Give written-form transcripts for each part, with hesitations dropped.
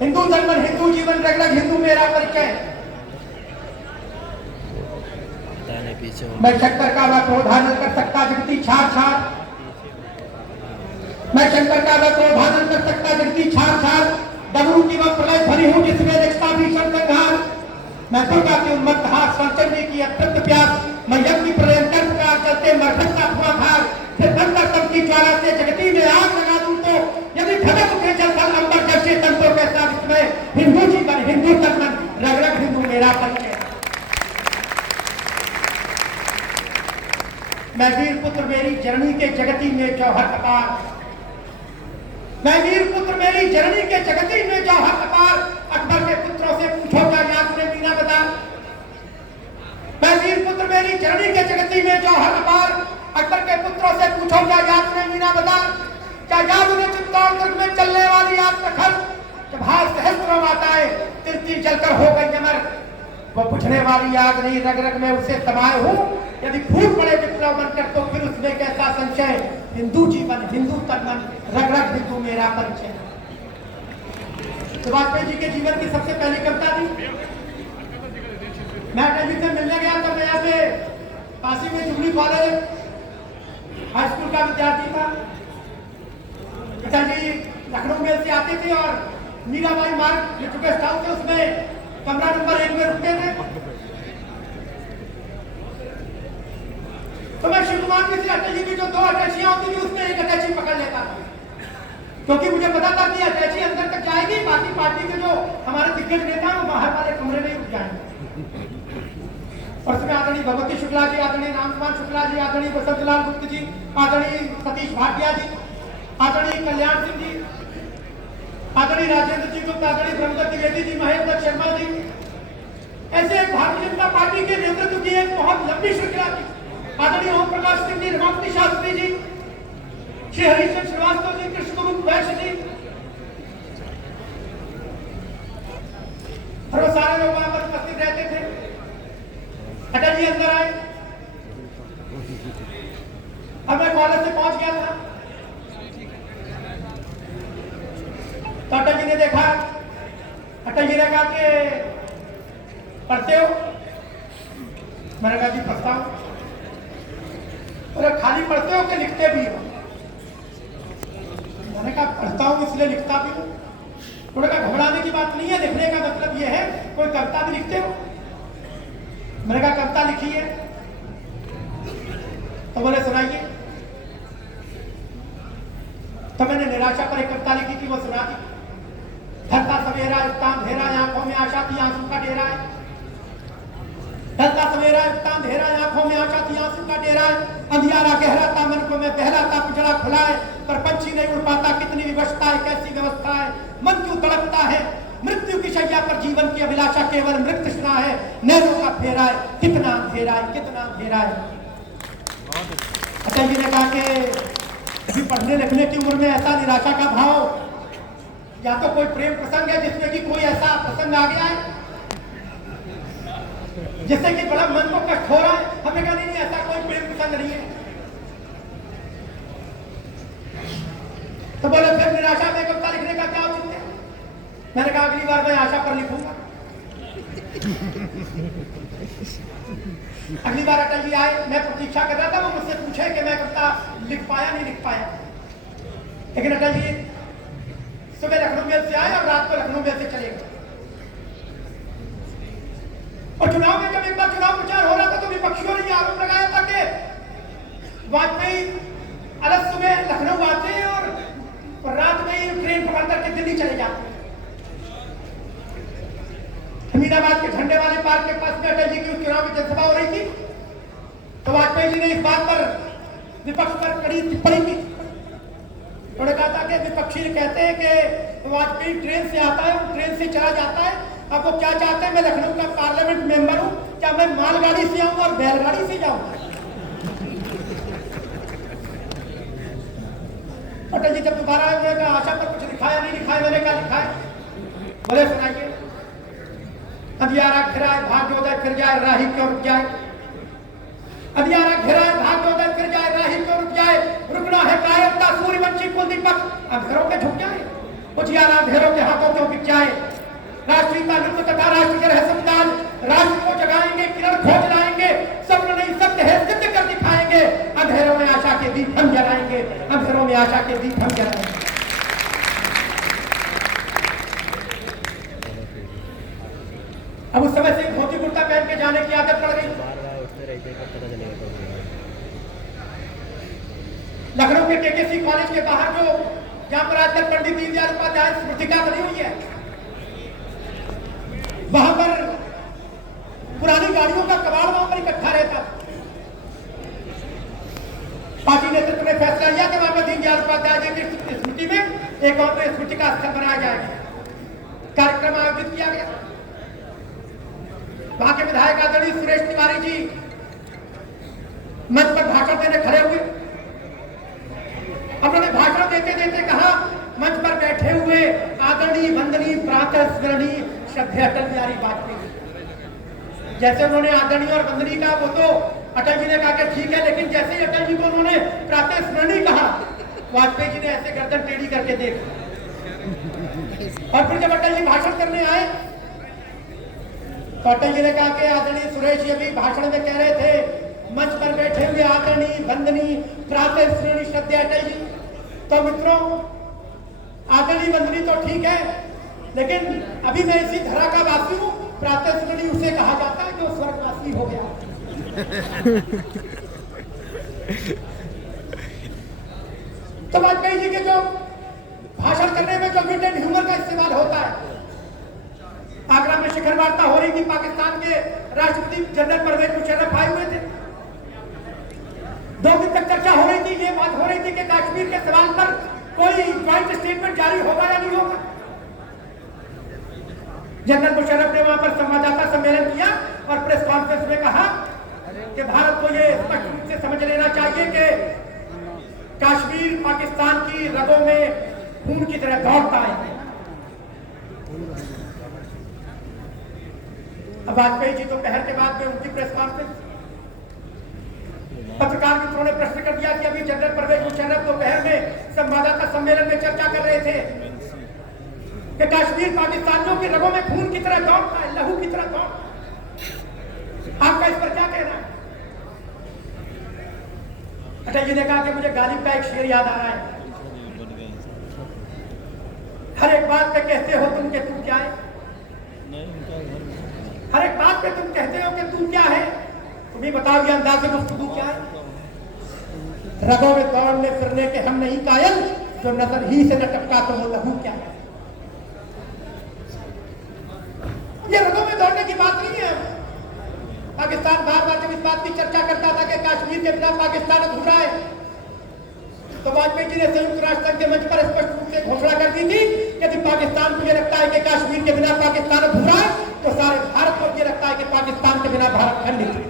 हिंदू जन्म हिंदू जीवन रग रग हिंदू मेरा परिचय। मैं शंकर का वह क्रोधानन कर सकता जगती छार छार। मैं शंकर का वह क्रोधानन कर सकता जगती छार छार। डमरू की वह प्रलय भरी हूँ जिसमें रिश्ता भीषण संहार। मैं दुर्गा के उन्मत्त हाथ संचरने की अत्यंत प्यास। मैं यज्ञ प्रलयंकर पुकार चलते मरघट का धुआंधार। फिर बंदर तम की ज्वाला से जगती में आग लगा दूं तो यदि धड़क उठे जल थल अंबर जैसे तंत्रों के साथ इसमें हिंदू जीवन हिंदू तन रग रग हिंदू मेरा परिचय। मैं वीर पुत्र मेरी जननी के जगती में जौहर कपार। मैं वीर पुत्र मेरी जननी के जगती में जौहर कपार। अकबर के पुत्रों से पूछो क्या याद ने मीना बता। मैं वीर पुत्र मेरी जननी के जगती में जौहर कपार। अकबर के पुत्रों से पूछो क्या याद ने मीना बता। क्या याद उन्हें चित्तौड़ दुर्ग में चलने वाली आग प्रखर। जब हाथ सहस्त्रों माताएं तिल तिल जलकर हो गई अमर। वो बुझने वाली आग नहीं रग रग में उसे समाये हूँ। यदि फूट पड़े विप्लव बनकर तो फिर उसमें कैसा संशय। हिंदू जीवन हिंदू तन मन रग रग हिंदू मेरा परिचय। तो वाजपेयी जी के जीवन की सबसे पहली कविता थी। मैं अटल जी से मिलने गया तब मैं यहाँ पे काशी में जुबली कॉलेज हाई स्कूल का विद्यार्थी था। अटल जी लखनऊ में से आते थे और मीराबाई मार्ग जो गेस्ट हाउस थे उसमें कमरा नंबर 1 में रुकते थे। तो मैं शिव कुमार में से अटल जी की जो 2 अटैचियां होती थी उसमें एक अटैची पकड़ लेता था क्योंकि मुझे पता था कि अटैची अंदर तक जाएगी बाकी पार्टी के जो हमारे दिग्गज नेता हैं वो बाहर वाले कमरे में ही रुक जाएंगे। और उसमें आदरणीय भगवती शुक्ला जी, आदरणीय रामकुमार शुक्ला जी, आदरणीय बसंतलाल गुप्त जी, आदरणीय सतीश भाटिया जी, आदरणीय कल्याण सिंह जी, आदरणीय राजेंद्र जी गुप्ता, आदरणीय ब्रह्मदत्त द्विवेदी जी, महेंद्र शर्मा जी, ऐसे भारतीय जनता पार्टी के नेतृत्व की एक बहुत लंबी श्रृंखला थी। आदरणीय ओम प्रकाश सिंह जी, रमापति शास्त्री जी, श्री हरिशंकर श्रीवास्तव जी, कृष्णगुरु वैश्य जी और वो सारे लोग वहां पर उपस्थित रहते थे। अटल जी अंदर आए। अब मैं कॉलेज से पहुंच गया था तो अटल जी ने देखा। अटल जी ने कहा कि पढ़ते हो? मैंने कहा जी पढ़ता हूं। अरे खाली पढ़ते हो कि लिखते भी हो? मैंने कहा पढ़ता हूं इसलिए लिखता भी हूं। उन्होंने कहा घबराने की बात नहीं है, लिखने का मतलब यह है कोई कविता भी लिखते हो? मैंने कहा कविता लिखी है। तो बोले सुनाइए। तो मैंने निराशा पर एक कविता लिखी थी, वो सुना दी। ढलता सवेरा उगता अंधेरा, आंखों में आशा थी आंसू का डेरा है। ढलता सवेरा उगता अंधेरा, आंखों में आशा थी आंसू का डेरा है। अंधियारा गहरा था, मन को मैं बहरा था, पिछड़ा खुला है पर पंछी नहीं उड़ पाता। कितनी विवशता है, कैसी व्यवस्था है, मन क्यों तड़पता है। मृत्यु की शैया पर जीवन की अभिलाषा केवल मृत तृष्णा है। नैनों का फेरा है, कितना अंधेरा है, कितना अंधेरा है। अटल जी ने कहा कि अभी पढ़ने लिखने की उम्र में ऐसा निराशा का भाव, या तो कोई प्रेम प्रसंग है जिसमें कि कोई ऐसा प्रसंग आ गया है जिससे कि बड़ा मन को कष्ट हो रहा है। हमें कहा नहीं ऐसा कोई प्रेम प्रसंग नहीं है। तो बोले फिर निराशा में कविता लिखने का क्या उचित है? मैंने कहा अगली बार मैं आशा पर लिखूंगा। अगली बार अटल जी आए, मैं प्रतीक्षा कर रहा था वो मुझसे पूछे कि मैं कविता लिख पाया नहीं लिख पाया। लेकिन अटल जी सुबह लखनऊ में से आए और रात को लखनऊ में से चले गए। और चुनाव में जब एक बार चुनाव प्रचार हो रहा था तो विपक्षियों ने आरोप लगाया था कि वाजपेयी अलग सुबह लखनऊ आते हैं और रात में ही ट्रेन पकड़ करके दिल्ली चले जाते हैं। अमीनाबाद के झंडे वाले पार्क के पास में अटल जी की उस चुनाव में जनसभा हो रही थी तो वाजपेयी जी ने इस बात पर विपक्ष पर कड़ी टिप्पणी की। उन्होंने कहा था कि विपक्षी कहते हैं कि वाजपेयी ट्रेन से आता है, ट्रेन से चला जाता है। अब वो क्या चाहते हैं, मैं लखनऊ का पार्लियामेंट मेंबर हूं, क्या मैं मालगाड़ी से आऊं और बैलगाड़ी से जाऊं? अटल जी जब दोबारा आए कहा आशा पर कुछ लिखाया नहीं लिखाया। मैंने कहा लिखा है। बोले सुनाइए। अंधियारा घिराए भाग्योदय फिर जाए राही क्यों रुक जाए। अंधियारा घिराए भाग्योदय फिर जाए राही क्यों रुक जाए। रुकना है कायरता सूर्यवंशी कुल दीपक, अंधेरों के झुक जाए। उजियारा अंधेरों के हाथों क्यों बिक जाए। राष्ट्र को जगाएंगे, किरण खोज लाएंगे, स्वप्न नहीं सत्य है सिद्ध कर दिखाएंगे। अंधेरों में आशा के दीप हम जलाएंगे, अंधेरों में आशा के दीप हम जलाएंगे। अब उस समय से धोती कुर्ता पहन के जाने की आदत पड़ गई। लखनऊ के केकेसी कॉलेज के बाहर जो जहां पर आजकल पंडित दीनदयाल उपाध्याय स्मृतिका बनी हुई है, वहां पर पुरानी गाड़ियों का कबाड़ वहां पर इकट्ठा रहता। पार्टी नेतृत्व ने फैसला लिया कि वहां पर दीनदयाल उपाध्याय जी की स्मृति में एक वहां पर स्मृतिका स्थल बनाया जाएगा। कार्यक्रम आयोजित किया गया। वहां के विधायक आदरणीय सुरेश तिवारी जी मंच पर भाषण देने खड़े हुए। उन्होंने भाषण देते देते कहा, मंच पर बैठे हुए आदरणीय वंदनीय प्रातः स्मरणीय श्रद्धेय अटल बिहारी वाजपेयी। जैसे उन्होंने आदरणीय और वंदनीय कहा, वो तो अटल जी ने कहा कि ठीक है, लेकिन जैसे ही अटल जी को उन्होंने प्रातः स्मरणीय कहा, वाजपेयी जी ने ऐसे गर्दन टेढ़ी करके देखा। और फिर जब अटल जी भाषण करने आए तो अटल जी ने कहा कि आदरणीय सुरेश जी अभी भाषण में कह रहे थे, मंच पर बैठे हुए आदरणीय वंदनीय प्रातः स्मरणीय श्रद्धेय अटल जी। तो मित्रों, आदरणीय वंदनीय तो ठीक है, लेकिन अभी मैं इसी धरा का वासी हूं। प्रातः स्मरणीय उसे कहा जाता है जो स्वर्गवासी हो गया। तो वाजपेयी जी के जो भाषण करने में जो विट एंड ह्यूमर का इस्तेमाल होता है। आगरा में शिखर वार्ता हो रही थी, पाकिस्तान के राष्ट्रपति जनरल परवेज मुशर्रफ आए हुए थे। 2 दिन तक चर्चा हो रही थी, ये बात हो रही थी कि कश्मीर के सवाल पर कोई ज्वाइंट स्टेटमेंट जारी होगा या नहीं होगा। जनरल मुशर्रफ ने वहां पर संवाददाता सम्मेलन किया और प्रेस कॉन्फ्रेंस में कहा कि भारत को यह स्पष्ट रूप से समझ लेना चाहिए कि कश्मीर पाकिस्तान की रगों में खून की तरह दौड़ता है। अब वाजपेयी जी दोपहर के बाद में उनकी प्रेस कॉन्फ्रेंस, पत्रकार मित्रों ने प्रश्न कर दिया कि अभी जनरल परवेज मुशर्रफ दोपहर में संवाददाता सम्मेलन में चर्चा कर रहे थे कि कश्मीर पाकिस्तानियों की रगों में खून की तरह दौड़ता है, लहू की तरह दौड़ता है। आपका इस पर क्या कहना है? अटल जी ने कहा कि मुझे गालिब का एक शेर याद आ रहा है, हर एक बात पे कहते हो तुम कि तुम क्या है, हर एक बात पे तुम कहते हो कि तुम क्या है, तुम्हें बताओ ये अंदाज गुफ्तगू क्या है। रगों में दौड़ने फिरने के हम नहीं कायल, जो नजर ही से न टपका तो वो लहू क्या है। ये रगों में दौड़ने की बात नहीं है। पाकिस्तान बार बार जब इस बात की चर्चा करता था कि कश्मीर के बिना पाकिस्तान अधूरा है, तो वाजपेयी जी ने संयुक्त राष्ट्र संघ के मंच पर स्पष्ट रूप से घोषणा कर दी थी कि यदि पाकिस्तान को यह लगता है कि कश्मीर के बिना पाकिस्तान अधूरा है, तो सारे भारत को यह लगता है कि पाकिस्तान के बिना भारत खंडित है।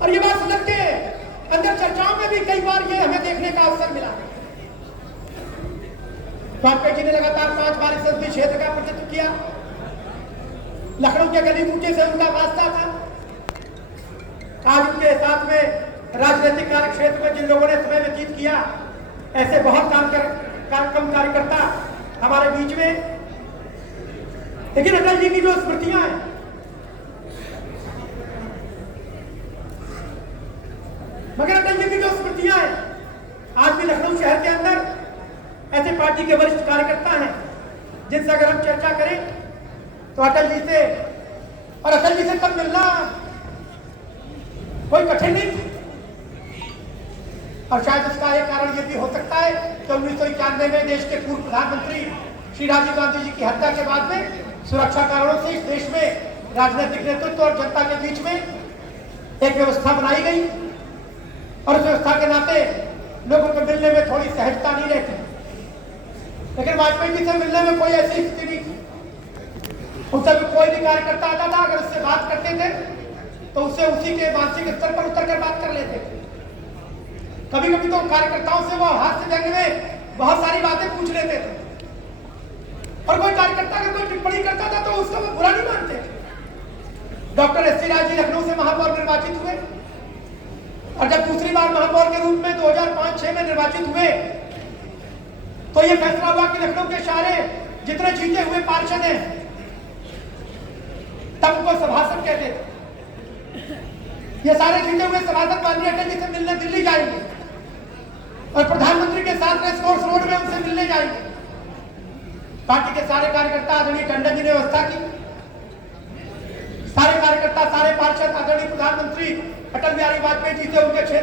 और ये बात सदन के अंदर चर्चाओं में भी कई बार ये हमें देखने का अवसर मिला। वाजपेयी जी ने लगातार 5 बार इस संसदीय क्षेत्र का प्रतिनिधित्व किया। लखनऊ के गली कूचे से उनका वास्ता था। आज उनके साथ में राजनीतिक कार्य क्षेत्र में जिन लोगों ने समय व्यतीत किया, ऐसे बहुत कम कार्यकर्ता हमारे बीच में। लेकिन अटल जी की जो स्मृतियां हैं, मगर अटल जी की जो स्मृतियां हैं, आज भी लखनऊ शहर के अंदर ऐसे पार्टी के वरिष्ठ कार्यकर्ता हैं जिनसे अगर हम चर्चा करें तो अटल जी से, और अटल जी से तब मिलना कोई कठिन नहीं। और शायद इसका एक कारण यह भी हो सकता है कि 1991 में देश के पूर्व प्रधानमंत्री श्री राजीव गांधी जी की हत्या के बाद में सुरक्षा कारणों से इस देश में राजनीतिक नेतृत्व और जनता के बीच में एक व्यवस्था बनाई गई, और उस व्यवस्था के नाते लोगों को मिलने में थोड़ी सहजता नहीं रहती। लेकिन वाजपेयी जी से मिलने में कोई ऐसी स्थिति नहीं थी। उनसे भी कोई भी कार्यकर्ता आता था, अगर उससे बात करते थे तो उससे उसी के मानसिक स्तर पर उतर कर बात कर लेते। कभी कभी तो कार्यकर्ताओं से वो हास्य व्यंग्य में बहुत सारी बातें पूछ लेते थे, और कोई कार्यकर्ता अगर कोई टिप्पणी करता था तो उसका वो बुरा नहीं मानते। Doctor S C Rai ji Lucknow से महापौर निर्वाचित हुए, और जब दूसरी बार महापौर के रूप में 2005-6 में निर्वाचित हुए तो ये फैसला हुआ कि लखनऊ के सारे जितने जीते हुए पार्षद हैं तब उनको सभासद कहते थे, ये सारे जीते हुए सभासद माननीय अटल जी से मिलने दिल्ली जाएंगे और प्रधानमंत्री के साथ रेस कोर्स रोड में उनसे मिलने जाएंगे। पार्टी के सारे कार्यकर्ता आदरणीय टंडन जी ने व्यवस्था की, सारे कार्यकर्ता सारे पार्षद आदरणीय प्रधानमंत्री अटल बिहारी वाजपेयी जी से उनके क्षेत्र